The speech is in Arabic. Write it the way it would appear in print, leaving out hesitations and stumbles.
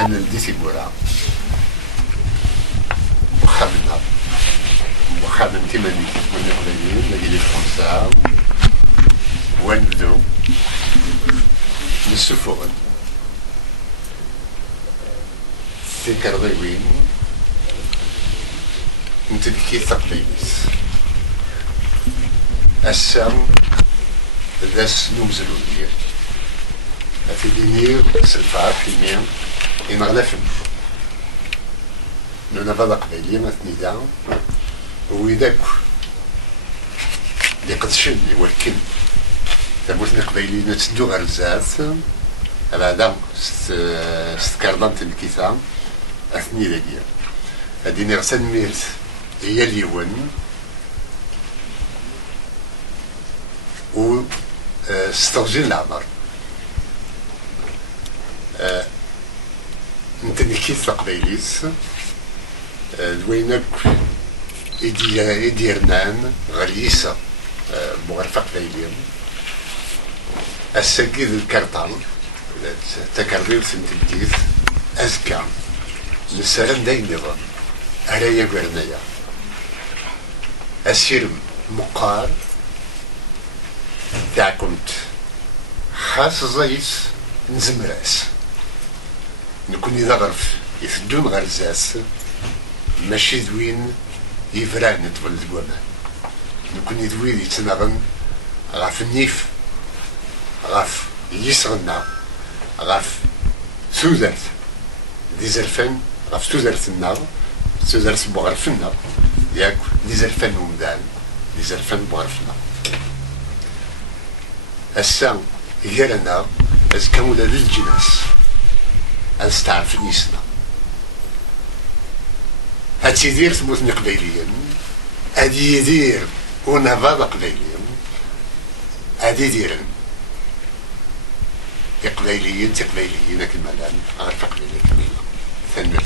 أنا لديتي مورا وخامنا وخامن تيماني من القليلين لقيلي الخمسة ونبدو نسفوغن تذكر ضيوين نتذكي تقليليس السام ذاس نمزلون ديال في دينير سلفا في مين ينغلفن نونا فضا قبيلي مثني دا ويداك اللي قدشن يوركن تموتني قبيلي نتسدو غير الزات هذا ستكاردان تنكيثا اثني داكيا هادي نغسل ميرت هي اليون و ستغجين العمر نتنكيث القبيليس دوينك إديرنان غريسة مغرفة قبيلية السجيد الكرطان تكرر سنتلتيث أزكى نسالم داي النظام أرايا قرنايا السيرم مقار تاعكمت خاص زيس نزمراس نكون إذا غرف يفدون غرزاس ماشي ذوين يفران نتبل دوامان نكون يدوين يتنغن غاف النيف غاف يسغنا غاف سوزرت دي زرفان غاف سوزرت النار سوزرت بغرفنا ياك دي زرفان ومدان دي زرفان بغرفنا السان يالنا أزكاولا للجناس أستعرف نيسنا هاد يدير ثموثني قبيليا هاد يدير ونفاض قبيليا هاد يديرن تقبيليين كمالان غير تقبيليين كميلة ثانية